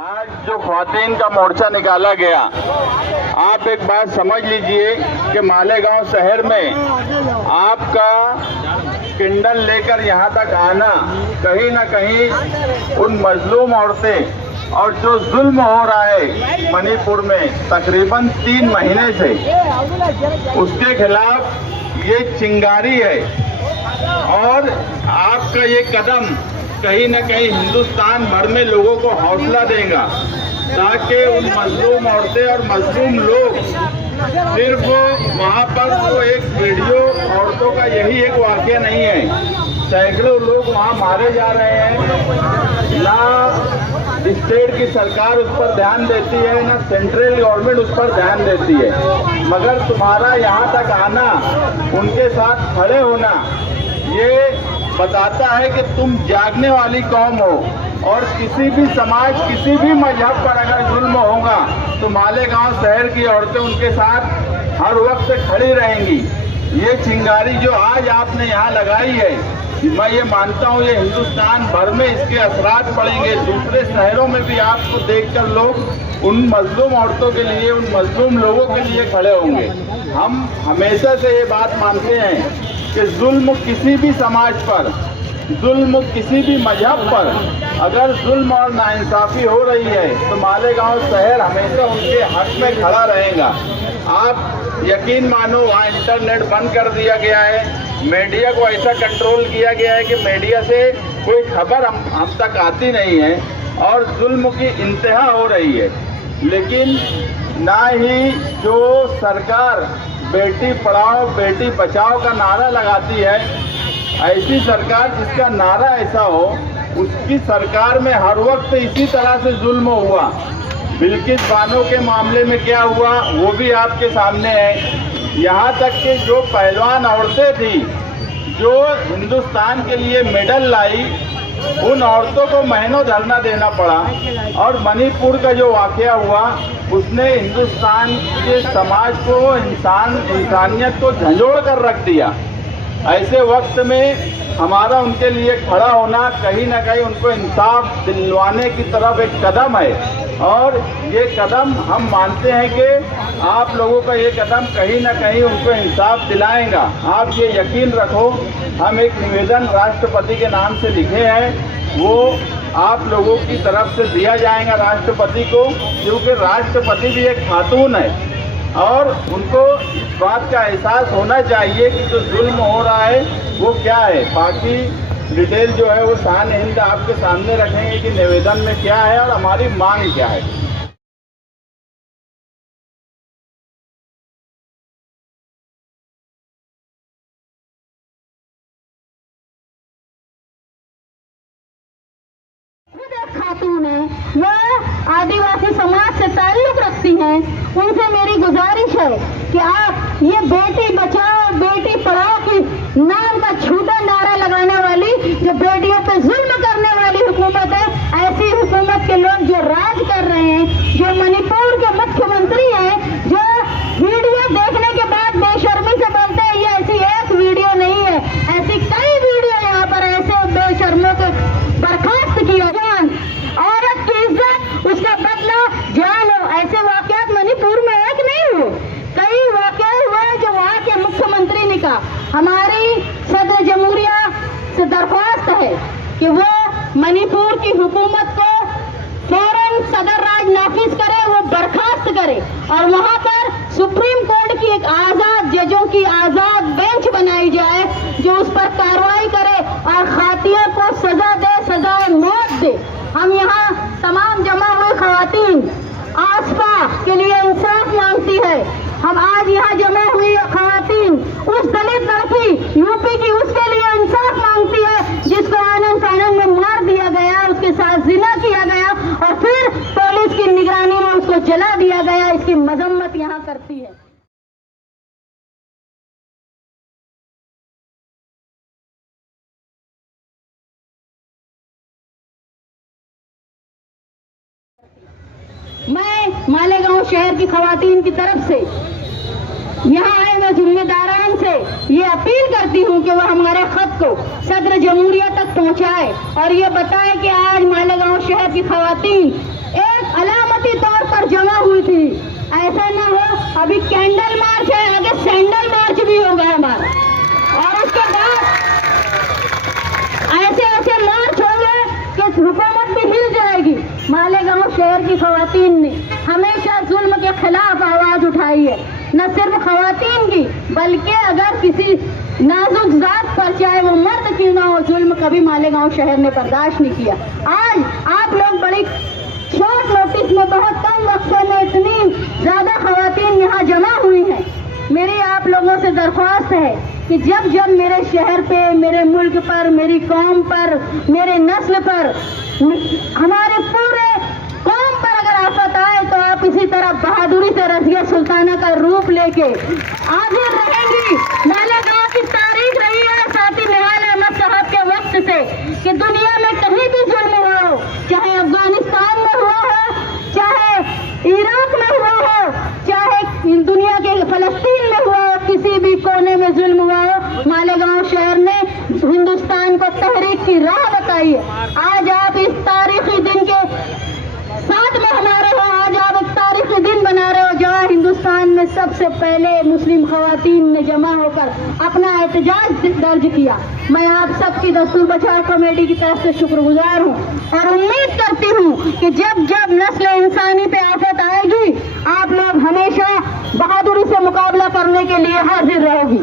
आज जो ख्वातीन का मोर्चा निकाला गया, आप एक बात समझ लीजिए कि मालेगांव शहर में आपका किंडल लेकर यहाँ तक आना कहीं ना कहीं उन मजलूम औरतें और जो जुल्म हो रहा है मणिपुर में तकरीबन 3 महीने से, उसके खिलाफ ये चिंगारी है। और आपका ये कदम कहीं न कहीं हिंदुस्तान भर में लोगों को हौसला देगा, ताकि उन मजलूम औरतें और मजलूम लोग सिर्फ वहाँ पर वो एक वीडियो औरतों का यही एक वाक़या नहीं है, सैकड़ों लोग वहाँ मारे जा रहे हैं। ना स्टेट की सरकार उस पर ध्यान देती है, ना सेंट्रल गवर्नमेंट उस पर ध्यान देती है, मगर तुम्हारा यहाँ तक आना, उनके साथ खड़े होना, ये बताता है कि तुम जागने वाली कौम हो। और किसी भी समाज, किसी भी मजहब पर अगर जुल्म होगा तो मालेगांव शहर की औरतें उनके साथ हर वक्त खड़ी रहेंगी। ये चिंगारी जो आज आपने यहाँ लगाई है, मैं ये मानता हूँ ये हिंदुस्तान भर में इसके असरात पड़ेंगे। दूसरे शहरों में भी आपको देखकर लोग उन मजलूम औरतों के लिए, उन मजलूम लोगों के लिए खड़े होंगे। हम हमेशा से ये बात मानते हैं कि जुल्म किसी भी समाज पर, जुल्म किसी भी मजहब पर अगर जुल्म और नाइंसाफ़ी हो रही है तो मालेगांव शहर हमेशा उनके हक में खड़ा रहेगा। आप यकीन मानो, वहाँ इंटरनेट बंद कर दिया गया है, मीडिया को ऐसा कंट्रोल किया गया है कि मीडिया से कोई खबर हम तक आती नहीं है और जुल्म की इंतहा हो रही है। लेकिन ना ही जो सरकार बेटी पढ़ाओ बेटी बचाओ का नारा लगाती है, ऐसी सरकार जिसका नारा ऐसा हो, उसकी सरकार में हर वक्त इसी तरह से जुल्म हुआ। बिल्किस बानो के मामले में क्या हुआ वो भी आपके सामने है। यहाँ तक कि जो पहलवान औरतें थी जो हिंदुस्तान के लिए मेडल लाई, उन औरतों को महीनों धरना देना पड़ा। और मणिपुर का जो वाक़या हुआ, उसने हिंदुस्तान के समाज को, इंसानियत को झंझोड़ कर रख दिया। ऐसे वक्त में हमारा उनके लिए खड़ा होना कहीं ना कहीं उनको इंसाफ दिलवाने की तरफ एक कदम है। और ये कदम हम मानते हैं कि आप लोगों का ये कदम कहीं ना कहीं उनको इंसाफ दिलाएगा। आप ये यकीन रखो। हम एक निवेदन राष्ट्रपति के नाम से लिखे हैं, वो आप लोगों की तरफ से दिया जाएगा राष्ट्रपति को, क्योंकि राष्ट्रपति भी एक खातून है और उनको इस बात का एहसास होना चाहिए कि जो जुल्म हो रहा है वो क्या है। बाकी डिटेल जो है वो शान हिंद आपके सामने रखेंगे कि निवेदन में क्या है और हमारी मांग क्या है। खुद एक खातून है, वह आदिवासी समाज से ताल्लुक रखती हैं। उनसे मेरी गुजारिश है कि आप ये बेटी बचाओ बेटी पढ़ाओ की नाम का झूठा नारा लगाने वाली, जो बेटियों पे जुल्म करने वाली हुकूमत है, ऐसी हुकूमत के लोग जो राज कर रहे हैं, जो मणिपुर के मुख्यमंत्री हैं, जो वीडियो देखने के बाद बेशर्मी से बोलते हैं ये ऐसी एक वीडियो नहीं है, ऐसी कई वीडियो यहाँ पर ऐसे बेशर्मों को बर्खास्त किया। औरत की इज्जत, उसका बदला जान हो। ऐसे वाकयात मणिपुर में एक नहीं हुए, कई वाकया हुए जो वहाँ के मुख्यमंत्री ने कहा। हमारी सदर जमहूरिया से दरख्वास्त है कि वो मणिपुर की हुकूमत को फौरन सदर राज नाफिज करे, वो बर्खास्त करे और वहाँ पर सुप्रीम कोर्ट की एक आजाद जजों की आजाद बेंच बनाई जाए जो उस पर कार्रवाई करे और खातियों को सजा दे, सजाए मौत दे। हम यहाँ तमाम जमा हुए खवातीन आसपा के लिए इंसाफ मांगती है। हम आज यहाँ जमा हुई खवातीन उस दलित लड़की यूपी की, उसके लिए इंसाफ मांगती है जिसको आनंद फानंद में मार दिया गया, उसके साथ जिना किया गया और फिर पुलिस की निगरानी में उसको जला दिया गया। इसकी मजम्मत यहाँ करती है। मैं मालेगांव शहर की खवातीन की तरफ से यहाँ आए हुए जिम्मेदारान से ये अपील करती हूँ कि वह हमारे खत को सदर जमहूरिया तक पहुँचाए और ये बताए कि आज मालेगांव शहर की खवातीन एक शुरुआती तौर पर जमा हुई थी। ऐसा न हो अभी कैंडल मार्च है, आगे सैंडल मार्च भी होगा हमारा, और उसके बाद ऐसे ऐसे मार्च होंगे कि हुकूमत भी हिल जाएगी। मालेगांव शहर की खवातीन ने हमेशा जुल्म के खिलाफ आवाज उठाई है, न सिर्फ खवातीन की बल्कि अगर किसी नाजुक जात पर चाहे वो मर्द क्यों ना हो, जुल्म कभी मालेगांव शहर ने बर्दाश्त नहीं किया। आज आप लोग बड़ी शॉर्ट नोटिस में, बहुत कम वक्त में इतनी ज्यादा खवातीन यहाँ जमा हुई हैं। मेरी आप लोगों से दरख्वास्त है कि जब जब मेरे शहर पे, मेरे मुल्क पर, मेरी कौम पर, मेरे नस्ल पर, हमारे पूरे कौम पर अगर आफत आए तो आप इसी तरह बहादुरी से रज़िया सुल्ताना का रूप लेके हाजिर रहेंगी। मालेगांव की तारीख रही है साथी निहाल अहमद साहब के वक्त से कि दुनिया में कहीं भी जुल्म हुआ हो, चाहे अफगानिस्तान में हुआ हो, चाहे इराक में हुआ हो, चाहे दुनिया के फलस्तीन में हुआ हो, किसी भी कोने में जुल्म हुआ हो, मालेगांव शहर ने हिंदुस्तान को तहरीक की राह बताई है। आज आप इस तारीखी दिन के साथ में हमारे हो, आज आप एक तारीखी दिन बना रहे हो जहाँ हिंदुस्तान में सबसे पहले मुस्लिम खवातीन ने जमा होकर अपना एहतजाज दर्ज किया। मैं आप सबकी दस्तूर बचाओ कमेटी की तरफ से शुक्रगुजार हूँ और उम्मीद करती हूँ कि जब जब नस्ल इंसानी पे आफत आएगी आप लोग हमेशा बहादुरी से मुकाबला करने के लिए हाजिर रहोगी।